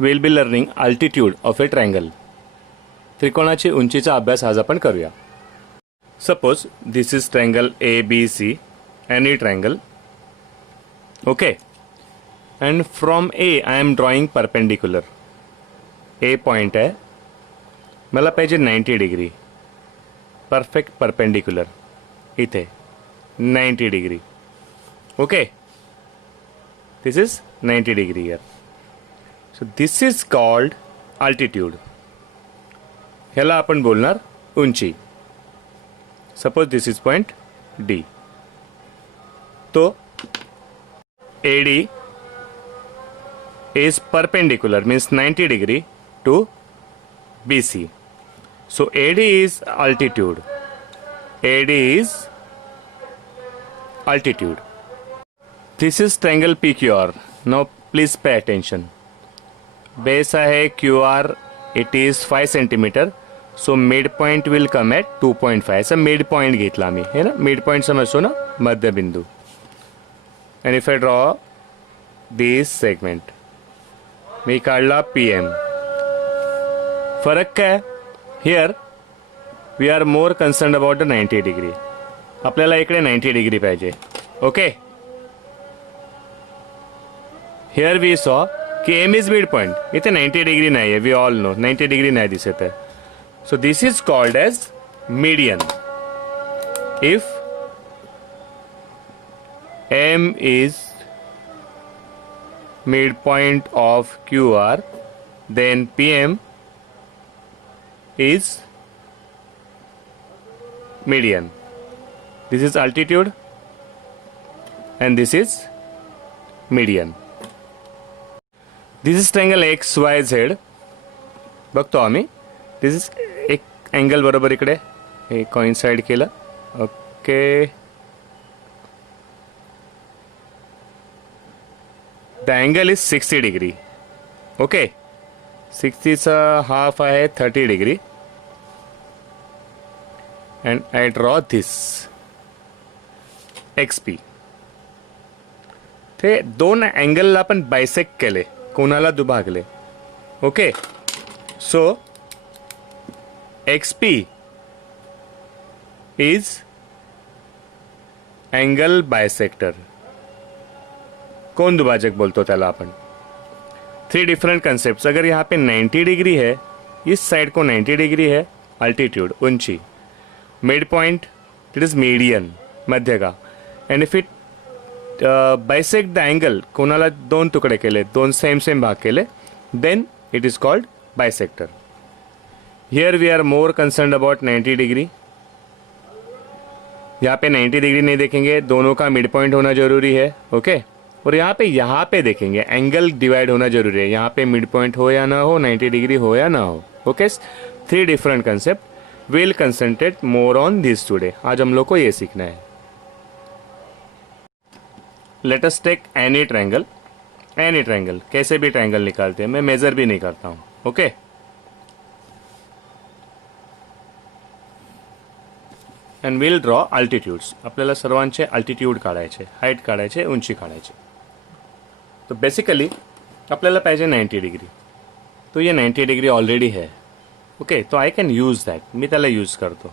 Will be learning altitude of a triangle. त्रिकोणाची उंचीचा अभ्यास आज आपण करूया. Suppose this is triangle A B C, any triangle. Okay, and from A I am drawing perpendicular. A point आहे, मला पाहिजे 90 डिग्री, परफेक्ट परपेंडिकुलर. इथे 90 degree. Okay, this is 90 degree here. So this is called altitude. ह्याला आपण बोलणार उंची. Suppose this is point D. तो AD is perpendicular, means 90 degree to BC. So AD is altitude. AD is altitude. This is triangle PQR. Now please pay attention. Base आहे QR, it is 5 centimeter. So midpoint will come at 2.5. असा midpoint घेतला आम्ही, है ना. midpoint समजतो ना, मध्यबिंदू. And if I draw this segment, मी काढला PM. फरक काय? Here we are more concern about the 90 degree. आपल्याला इकडे 90 डिग्री पाहिजे. ओके, हिअर वी सॉ की एम इज मिड पॉइंट. इथे 90 डिग्री नाही आहे, वी ऑल नो 90 डिग्री नाही दिसत आहे. So this is called as median. If M is midpoint of QR, then PM is median. This is altitude and this is median. This is triangle XYZ. बघतो आम्ही. This is एक angle बरोबर इकडे हे कॉइन्साइड केलं. Okay, the angle is 60 degree. Okay, 60 चा half आहे 30 degree. And I draw this XP. ते दोन अँगलला आपण बायसेक्ट केले, कोणाला दुभागले. Okay, so XP is angle bisector. कोण दुभाजक बोलतो त्याला आपण. 3 डिफरेंट कंसेप्ट. अगर यहाँ पे 90 डिग्री है, इस साइड को 90 डिग्री है, अल्टीट्यूड ऊंची. Mid point, it is median, मध्य का. And if it bisect the angle, कोणाला दोन तुकडे केले, दोन सेम भाग केले, then it is called bisector. Here we are more concern about 90 degree. यहाँ पे 90 डिग्री नहीं देखेंगे, दोनों का मिड पॉइंट होना जरूरी है. ओके, और यहाँ पे देखेंगे एंगल डिवाइड होना जरूरी है. यहाँ पे मिड पॉइंट हो या ना हो, 90 डिग्री हो या ना हो. Okay, 3 different concept. Will concentrate more on this today. आज हम लोग को ये सीखना है. Let us take any triangle. Any triangle, कैसे भी ट्रायंगल निकालते हैं, मैं मेजर भी नहीं करता हूँ. Okay, and will draw altitudes. आपल्याला सर्वांचे अल्टिट्यूड काढायचे, हाईट काढायचे, उंची काढायची. तो बेसिकली आपल्याला पाहिजे 90 डिग्री. तो ये 90 डिग्री ऑलरेडी है. ओके, तो आई कैन यूज दैट. मी त्याला यूज करतो.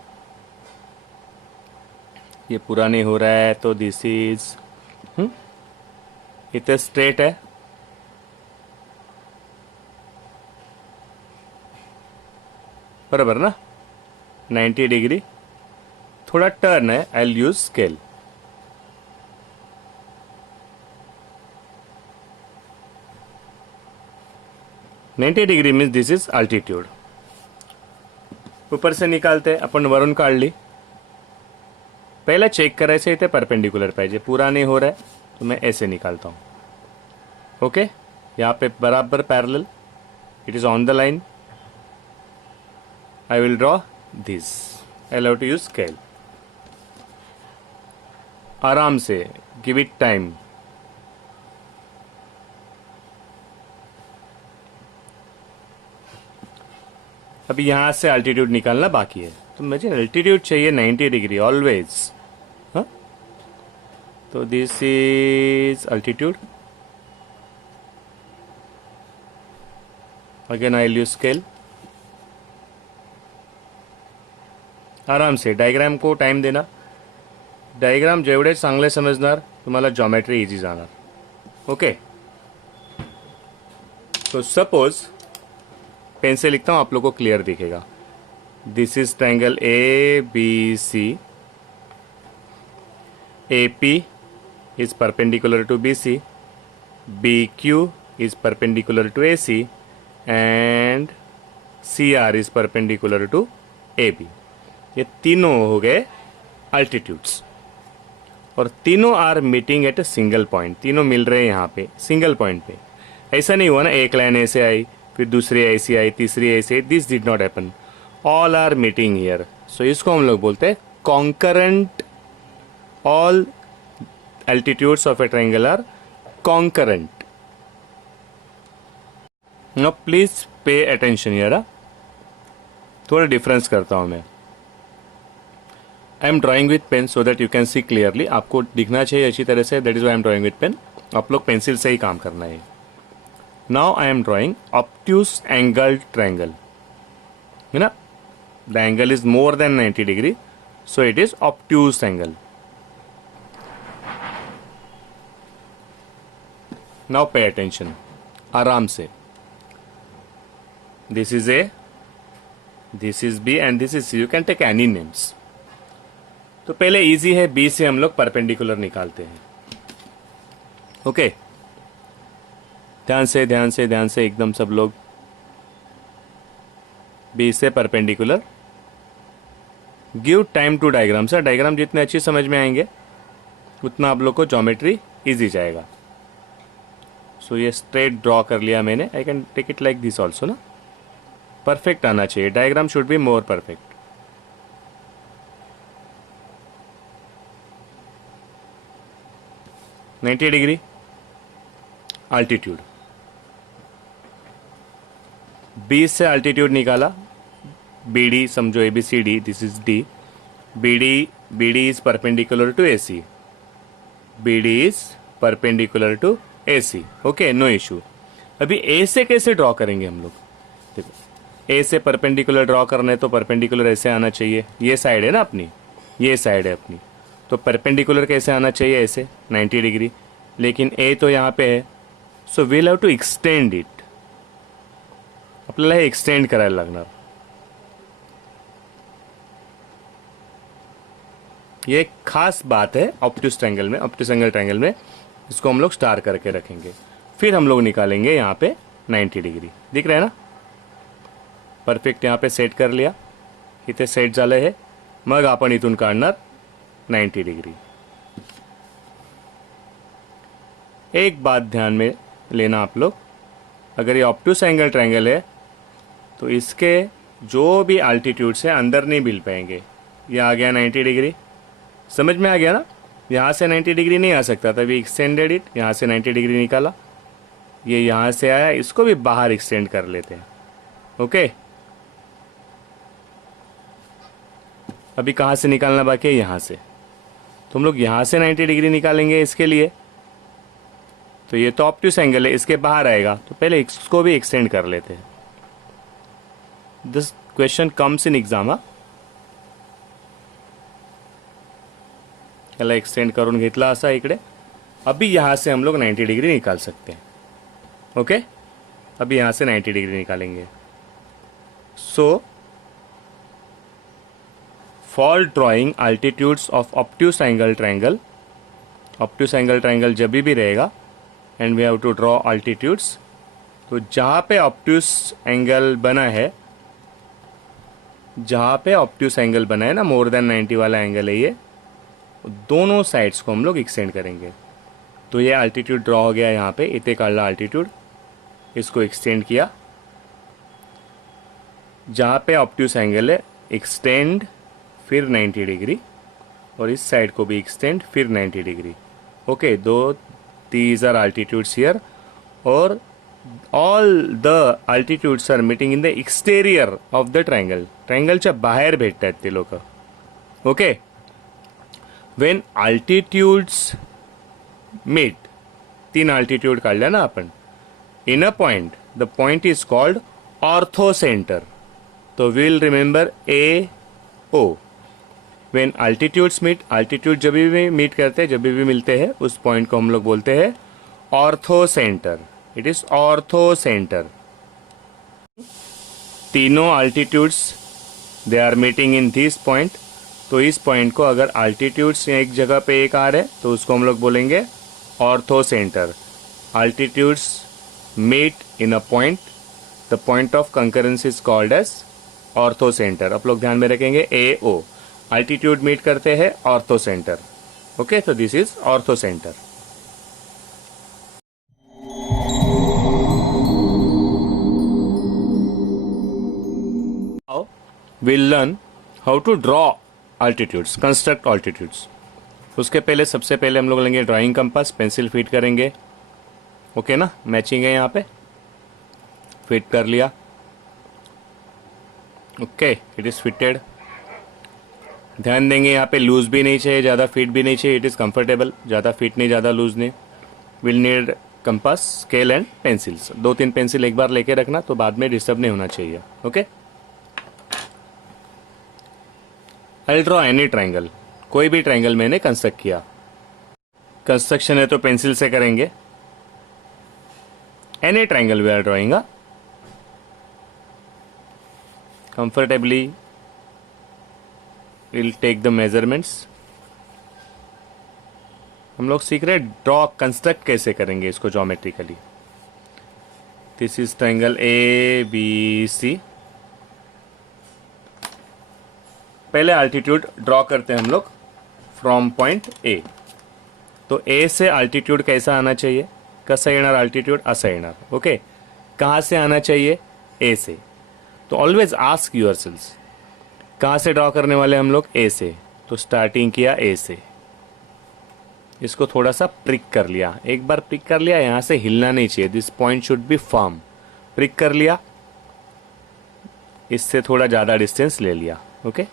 ये पूरा नहीं हो रहा है, तो दिस इज इथे स्ट्रेट है. बरोबर ना. 90 डिग्री, थोड़ा टर्न है, I will use scale. Ninety degree means this is altitude. ऊपर से निकालते अपन, वरून काढली. पहला चेक करायचं इथे परपेंडिकुलर पाहिजे. पूरा नहीं हो रहा है तो मैं ऐसे निकालता हूँ. ओके, यहाँ पे बराबर parallel, it is on the line. I will draw this. I love to use scale. आराम से, गिव इट टाइम. अभी यहां से अल्टीट्यूड निकालना बाकी है. तो मुझे अल्टीट्यूड चाहिए 90 डिग्री ऑलवेज. हाँ, तो this is altitude. Again I use scale. आराम से डायग्राम को टाइम देना. डायग्राम जेवढे चांगले समजणार तुम्हाला जॉमेट्री इजी जाणार. ओके. तो सपोज पेन से लिखता हूं, आप लोग को क्लियर दिखेगा. This is triangle A B C. A P is perpendicular to B C. B Q is perpendicular to A C. And C R is perpendicular to A B. ये तीनों हो गए अल्टीट्यूड्स और तीनों are meeting at a single point. तीनों मिल रहे हैं यहाँ पे सिंगल पॉइंट पे. ऐसा नहीं हुआ ना एक लाइन ऐसे आई फिर दूसरी ऐसी आई तीसरी ऐसे आई. This did not happen. All are meeting here. So इसको हम लोग बोलते हैं concurrent. All altitudes of a triangle are concurrent. Now please pay attention here. थोड़ा डिफरेंस करता हूं मैं. I am drawing with pen so that you can see clearly. आपको दिखना चाहिए अच्छी तरह से. That is why I am drawing with pen. आप लोग पेंसिल से ही काम करना है. Now I am drawing obtuse angle triangle. है ना. The angle is more than 90 degree so it is obtuse angle. Now pay attention. आराम से. This is A, this is B and this is C. You can take any names. तो पहले easy है. B से हम लोग perpendicular निकालते हैं. ओके. ध्यान से ध्यान से ध्यान से एकदम सब लोग. बी से perpendicular. Give time to diagram. Sir diagram जितने अच्छी समझ में आएंगे उतना आप लोग को ज्योमेट्री इजी जाएगा. सो ये स्ट्रेट ड्रॉ कर लिया मैंने. I can take it like this also ना. परफेक्ट आना चाहिए. Diagram should be more perfect. Ninety degree altitude. B से अल्टीट्यूड निकाला. बी डी समझो A B C D. This is D. B D is perpendicular to A C. B D is perpendicular to A C. Okay no issue. अभी A से कैसे draw करेंगे हम लोग. देखो ए से परपेंडिकुलर ड्रॉ करना है तो परपेंडिकुलर ऐसे आना चाहिए. ये साइड है ना अपनी. ये साइड है अपनी. तो परपेंडिकुलर कैसे आना चाहिए ऐसे 90 डिग्री. लेकिन ए तो यहाँ पे है so we'll have to extend it. आपल्याला हे एक्सटेंड करायला लागणार. ये एक खास बात है ऑब्ट्यूस ट्रायंगल में. ऑब्ट्यूस एंगल ट्रायंगल में इसको हम लोग स्टार करके रखेंगे. फिर हम लोग निकालेंगे यहाँ पे 90 डिग्री. दिख रहा है ना. परफेक्ट यहाँ पे सेट कर लिया. इथे सेट झालं हे. मग आपण इथून काढणार 90 डिग्री. एक बात ध्यान में लेना आप लोग. अगर ये ऑब्ट्यूस एंगल ट्रायंगल है तो इसके जो भी अल्टीट्यूड्स है अंदर नहीं मिल पाएंगे. ये आ गया 90 डिग्री. समझ में आ गया ना. यहाँ से 90 डिग्री नहीं आ सकता तभी एक्सटेंडेड इट. यहाँ से 90 डिग्री निकाला. ये यहाँ से आया. इसको भी बाहर एक्सटेंड कर लेते हैं. ओके. अभी कहाँ से निकालना बाकी है. यहाँ से. तुम लोग यहाँ से 90 डिग्री निकालेंगे इसके लिए. तो ये तो ऑब्ट्यूस एंगल है इसके बाहर आएगा तो पहले इसको भी एक्सटेंड कर लेते हैं. This question comes in exam. याला एक्सटेंड करून घेतला असा इकडे. अभी यहाँ से हम लोग 90 डिग्री निकाल सकते हैं. ओके. अभी यहाँ से 90 डिग्री निकालेंगे. So for drawing altitudes of obtuse angle triangle. Obtuse angle triangle जब भी रहेगा and we have to draw altitudes. तो जहाँ पे ऑब्ट्यूस एंगल बना है, जहाँ पे ऑब्ट्यूस एंगल बना है ना, मोर देन 90 वाला एंगल है ये, दोनों साइड्स को हम लोग एक्सटेंड करेंगे. तो ये अल्टीट्यूड ड्रॉ हो गया यहाँ पे. इतने काढला अल्टीट्यूड. इसको एक्सटेंड किया. जहाँ पे ऑब्ट्यूस एंगल है एक्सटेंड फिर 90 डिग्री और इस साइड को भी एक्सटेंड फिर 90 degree. Okay. these are altitudes here or all the altitudes are meeting in the exterior of the triangle. triangle च्या बाहेर भेटतात ते लोक. ओके. when altitudes meet, तीन altitude काढल्या ना आपण. in a point, the point is called orthocentre, तो will remember A O. When altitudes meet, altitude जब भी मीट करते हैं, जब भी मिलते हैं, उस पॉइंट को हम लोग बोलते हैं orthocentre. It is orthocentre. तीनों altitudes they are meeting in this point, तो इस पॉइंट को अगर अल्टीट्यूड्स एक जगह पे एक आ रहे तो उसको हम लोग बोलेंगे orthocentre. Altitudes meet in a point, the point of concurrence is called as orthocentre. आप लोग ध्यान में रखेंगे ए ओ, अल्टीट्यूड मीट करते हैं ऑर्थो सेंटर। ओके, तो this is ortho centre. We'll learn how to draw altitudes, construct altitudes. उसके पहले सबसे पहले हम लोग लेंगे ड्राइंग कंपास, पेंसिल फिट करेंगे। ओके ना, मैचिंग है यहाँ पे, फिट कर लिया। Okay, it is fitted. ध्यान देंगे यहाँ पे लूज भी नहीं चाहिए, ज़्यादा फिट भी नहीं चाहिए, इट इज कंफर्टेबल, ज़्यादा फिट नहीं ज़्यादा लूज नहीं। Will need compass, scale and pencils. 2-3 pencil एक बार लेके रखना, तो बाद में डिस्टर्ब नहीं होना चाहिए। Okay, I draw any triangle, कोई भी ट्राइंगल मैंने कंस्ट्रक्ट किया। कंस्ट्रक्शन है तो पेंसिल से करेंगे। Any triangle we are drawing, comfortably will take the measurements. हम लोग सीख रहे ड्रॉ कंस्ट्रक्ट कैसे करेंगे इसको geometrically. This is triangle A B C. पहले अल्टीट्यूड ड्रॉ करते हैं हम लोग फ्रॉम पॉइंट ए। तो ए से अल्टीट्यूड कैसा आना चाहिए, कसा येणार अल्टीट्यूड, असा येणार। ओके, कहाँ से आना चाहिए, ए से। तो ऑलवेज आस्क योरसेल्व्स, कहाँ से ड्रॉ करने वाले हम लोग, ए से। तो स्टार्टिंग किया ए से, इसको थोड़ा सा प्रिक कर लिया। एक बार प्रिक कर लिया, यहाँ से हिलना नहीं चाहिए, this point should be firm. Prick कर लिया, इससे थोड़ा ज़्यादा डिस्टेंस ले लिया। Okay,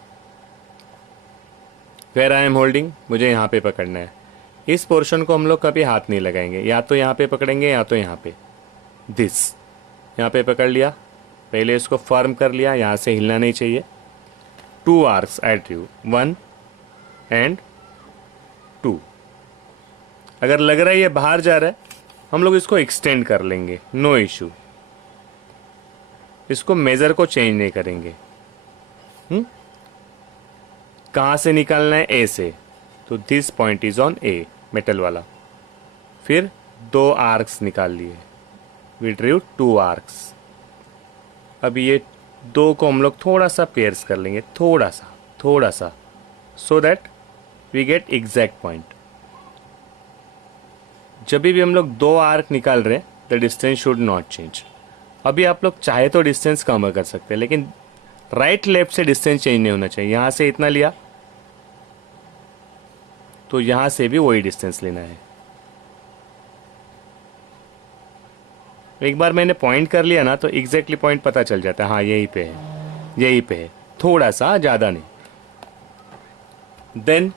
where I am holding, मुझे यहाँ पे पकड़ना है। इस पोर्शन को हम लोग कभी हाथ नहीं लगाएंगे, या तो यहाँ पे पकड़ेंगे या तो यहाँ पे। दिस यहाँ पे पकड़ लिया, पहले इसको फर्म कर लिया, यहाँ से हिलना नहीं चाहिए। 2 आर्क्स एट यू, 1 एंड 2। अगर लग रहा है ये बाहर जा रहा है, हम लोग इसको एक्सटेंड कर लेंगे, नो इशू। इसको मेजर को चेंज नहीं करेंगे। कहाँ से निकालना है, ए से। तो this point is on A, metal वाला। फिर 2 आर्क्स निकाल लिए, वी ड्रीव 2 आर्क्स। अब ये 2 को हम लोग थोड़ा सा पेयर्स कर लेंगे, थोड़ा सा, so that we get exact point. जब भी हम लोग 2 आर्क निकाल रहे हैं, the distance should not change. अभी आप लोग चाहे तो डिस्टेंस कम कर सकते हैं, लेकिन राइट लेफ्ट से डिस्टेंस चेंज नहीं होना चाहिए। यहाँ से इतना लिया तो यहाँ से भी वही डिस्टेंस लेना है। एक बार मैंने पॉइंट कर लिया ना, तो एग्जैक्टली पॉइंट पता चल जाता है, हाँ यहीं पे है, यहीं पे है, थोड़ा सा, ज़्यादा नहीं। देन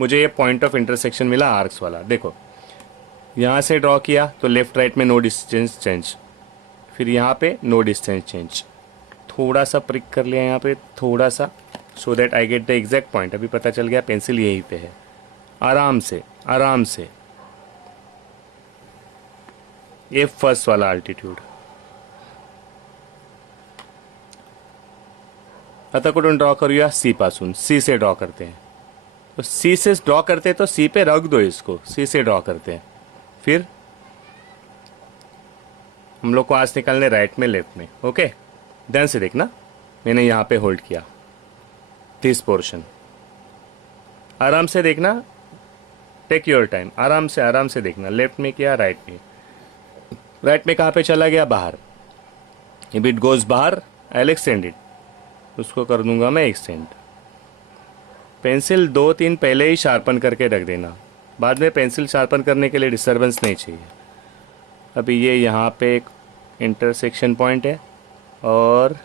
मुझे ये पॉइंट ऑफ इंटरसेक्शन मिला आर्क्स वाला। देखो, यहाँ से ड्रॉ किया तो लेफ्ट राइट में नो डिस्टेंस चेंज, फिर यहाँ पे नो डिस्टेंस चेंज, थोड़ा सा प्रिक कर लिया यहाँ पे, थोड़ा सा, so that I get the exact point. अभी पता चल गया पेंसिल यहीं पे है। आराम से ये फर्स्ट वाला अल्टीट्यूड। आता कुठून ड्रॉ करूया, सी पासून। सी से ड्रॉ करते हैं, तो सी से ड्रॉ करते हैं, तो सी पे रख दो इसको, सी से ड्रॉ करते हैं। फिर हम लोग को आज निकालने राइट में लेफ्ट में। ओके, ध्यान से देखना, मैंने यहाँ पे होल्ड किया दिस पोर्शन। आराम से देखना, टेक योर टाइम, आराम से देखना। लेफ्ट में किया, राइट में कहाँ पे चला गया, बाहर। इफ इट गोज बाहर, आई विल एक्सटेंड इट, उसको कर दूंगा मैं एक्सटेंड। पेंसिल 2-3 पहले ही शार्पन करके रख देना, बाद में पेंसिल शार्पन करने के लिए डिस्टर्बेंस नहीं चाहिए। अभी ये यहाँ पे एक इंटरसेक्शन पॉइंट है और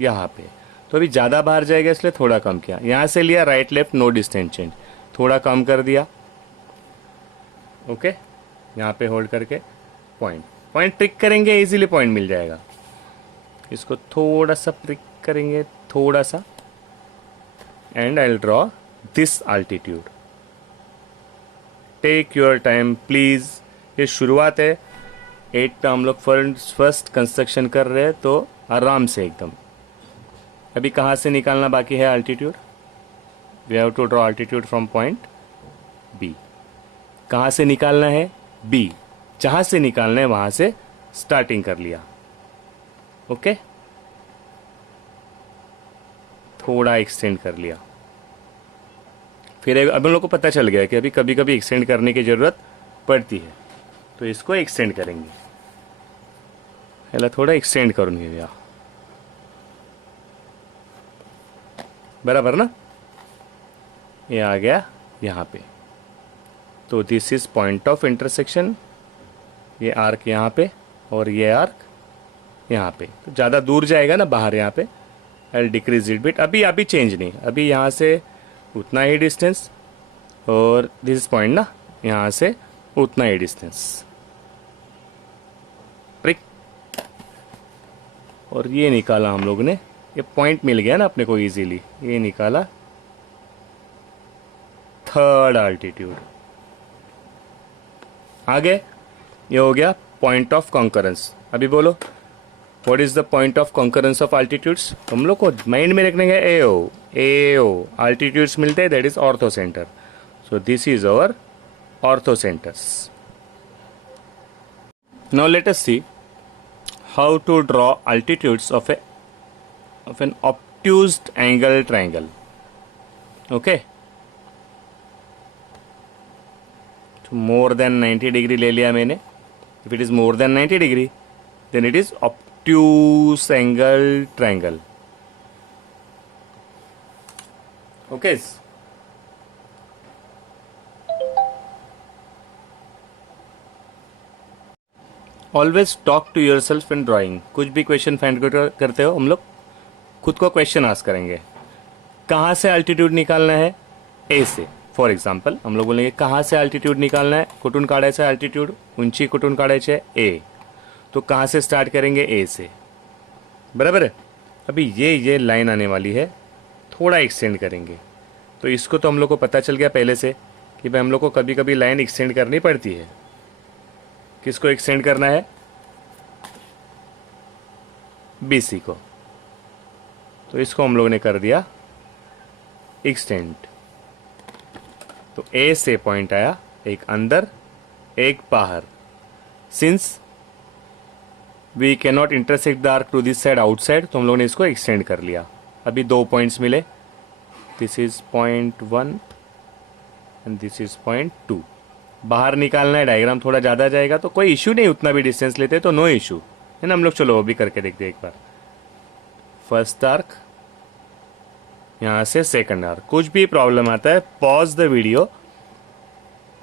यहाँ पे, तो अभी ज़्यादा बाहर जाएगा इसलिए थोड़ा कम किया। यहाँ से लिया right left, no distance change, थोड़ा कम कर दिया। ओके, यहाँ पे होल्ड करके पॉइंट ट्रिक करेंगे, इजीली पॉइंट मिल जाएगा। इसको थोड़ा सा प्रिक करेंगे, थोड़ा सा, and I will draw this altitude. Take your time please. ये शुरुआत है, 8 पे हम लोग फर्स्ट कंस्ट्रक्शन कर रहे हैं, तो आराम से एकदम. अभी कहाँ से निकालना बाकी है altitude? We have to draw altitude from point B. कहाँ से निकालना है? बी. जहाँ से निकालना है वहाँ से स्टार्टिंग कर लिया. ओके, थोड़ा एक्सटेंड कर लिया. फिर अब हम लोग को पता चल गया कि अभी कभी कभी एक्सटेंड करने की ज़रूरत पड़ती है, तो इसको एक्सटेंड करेंगे. पहले थोड़ा एक्सटेंड करूँगी भैया, बराबर ना? ये आ गया यहाँ पे. तो this is point of intersection. ये आर्क यहाँ पे और ये आर्क यहाँ पे. तो ज़्यादा दूर जाएगा ना बाहर, यहाँ पे आई डिक्रीज इट बिट. अभी चेंज नहीं, अभी यहाँ से उतना ही डिस्टेंस, और दिस इज पॉइंट ना, यहाँ से उतना ही डिस्टेंस. प्रिक. और ये निकाला हम लोग ने, ये पॉइंट मिल गया ना अपने को इजीली. ये निकाला थर्ड अल्टीट्यूड. आगे ये हो गया पॉइंट ऑफ कॉन्करेंस. अभी बोलो, what is the point of concurrence of altitudes? हम लोग को माइंड में रखने का एओ. एओ अल्टीट्यूड्स मिलते हैं, that is orthocentre. So this is our orthocentres. Now let us see how to draw altitudes of an obtuse angle triangle. Okay, तो more than 90 degree ले लिया मैंने. If it is more than 90 degree, then it is obtuse angle triangle. Okay. Always talk to yourself in drawing. कुछ भी question find करते हो, हम लोग खुद को क्वेश्चन आस्क करेंगे. कहाँ से अल्टीट्यूड निकालना है? ए से. फॉर एग्जाम्पल हम लोग बोलेंगे कहाँ से अल्टीट्यूड निकालना है? कुठून काढायचं आहे अल्टीट्यूड? उंची कुठून काढायची आहे? ए. तो कहाँ से स्टार्ट करेंगे? ए से. बराबर है. अभी ये लाइन आने वाली है, थोड़ा एक्सटेंड करेंगे. तो इसको तो हम लोग को पता चल गया पहले से कि भाई हम लोग को कभी कभी लाइन एक्सटेंड करनी पड़ती है. किसको एक्सटेंड करना है? BC को. तो इसको हम लोग ने कर दिया एक्सटेंड. तो ए से पॉइंट आया, एक अंदर एक बाहर. Since we can not intersect the arc to this side outside, तो हम लोग ने इसको एक्सटेंड कर लिया. अभी 2 पॉइंट्स मिले. This is point 1 and this is point 2. बाहर निकालना है, डायग्राम थोड़ा ज़्यादा जाएगा तो कोई इशू नहीं, उतना भी डिस्टेंस लेते तो नो इशू है ना. हम लोग चलो वो भी करके देखते हैं एक बार. फर्स्ट आर्क, यहाँ से सेकंड आर्क. कुछ भी प्रॉब्लम आता है, pause the video,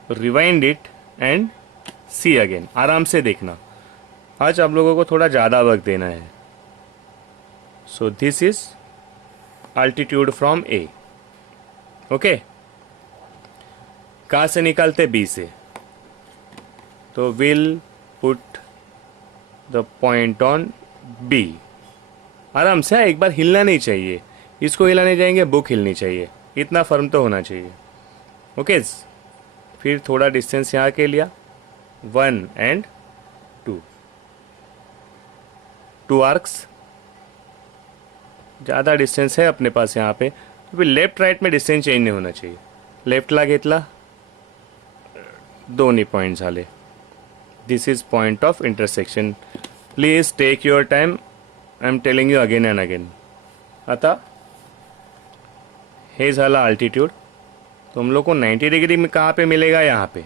rewind it and see again. आराम से देखना. आज आप लोगों को थोड़ा ज़्यादा वक्त देना है. So this is altitude from A. Okay, कहाँ से निकालते? बी से. तो will put the point on B. आराम से, एक बार हिलना नहीं चाहिए. इसको हिलाने जाएंगे, बुक हिलनी चाहिए. इतना फर्म तो होना चाहिए. ओके. फिर थोड़ा डिस्टेंस यहाँ के लिया, 1 एंड 2. 2 आर्क्स. ज़्यादा डिस्टेंस है अपने पास यहाँ पे, तो फिर लेफ्ट राइट में डिस्टेंस चेंज नहीं होना चाहिए. लेफ्टला घेतला, दोन्ही पॉइंट झाले. This is point of intersection. Please take your time. I am telling you again and again. आता हे झाला अल्टीट्यूड. तो हम लोग को 90 डिग्री में कहाँ पे मिलेगा? यहाँ पे.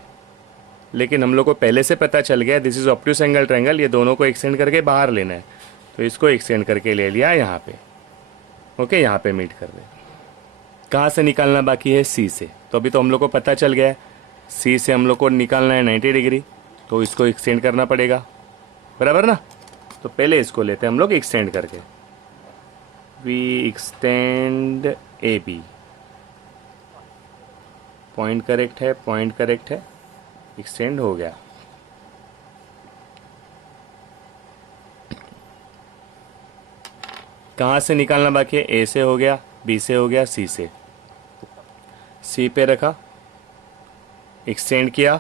लेकिन हम लोग को पहले से पता चल गया this is obtuse angle triangle. ये दोनों को एक्सटेंड करके बाहर लेना है, तो इसको एक्सटेंड करके ले लिया यहाँ पे. ओके, यहाँ पे मीट कर दे. कहाँ से निकालना बाकी है? सी से. तो अभी तो हम लोग को पता चल गया है, सी से हम लोग को निकालना है 90 डिग्री, तो इसको एक्सटेंड करना पड़ेगा. बराबर ना? तो पहले इसको लेते हैं हम लोग एक्सटेंड करके. We extend A B. Point correct है, पॉइंट करेक्ट है. एक्सटेंड हो गया. कहाँ से निकालना बाकी है? ए से हो गया, बी से हो गया, सी से। सी पे रखा, एक्सटेंड किया,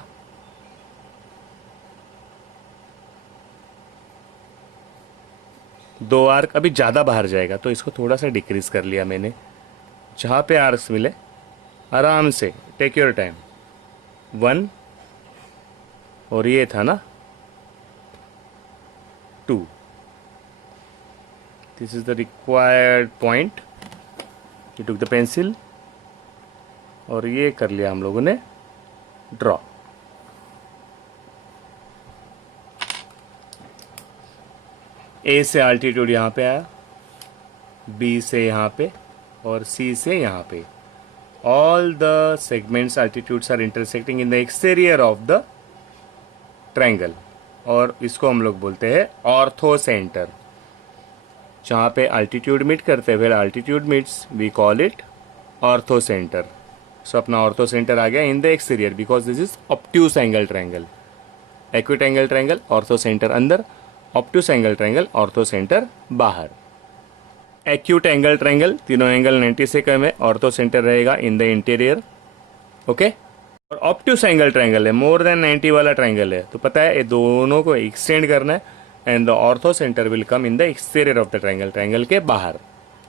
दो आर्क अभी ज़्यादा बाहर जाएगा तो इसको थोड़ा सा डिक्रीज कर लिया मैंने। जहाँ पे आर्क्स मिले आराम से, टेक योर टाइम। 1 और ये था ना 2, this is the required point. You took the pencil और ये कर लिया हम लोगों ने ड्रॉ। ए से अल्टीट्यूड यहाँ पे आया, बी से यहाँ पे और सी से यहाँ पे। All the segments altitudes are intersecting in the exterior of the triangle और इसको हम लोग बोलते हैं ऑर्थो सेंटर। जहाँ पे अल्टीट्यूड मीट करते हैं, where altitude meets we call it orthocentre. So अपना ऑर्थो सेंटर आ गया in the exterior because this is obtuse angle triangle. Acute angle triangle, orthocentre अंदर, obtuse angle triangle, orthocentre बाहर। Acute angle triangle, तीनों angle 90 से कम है, orthocentre रहेगा इन द इंटीरियर। ओके। और ऑब्ट्यूस एंगल ट्रायंगल है, more than 90 वाला ट्रायंगल है, तो पता है ये दोनों को एक्सटेंड करना है and the ortho centre will come in the exterior of the triangle, triangle के बाहर।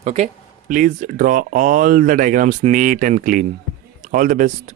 Okay, please draw all the diagrams neat and clean. All the best.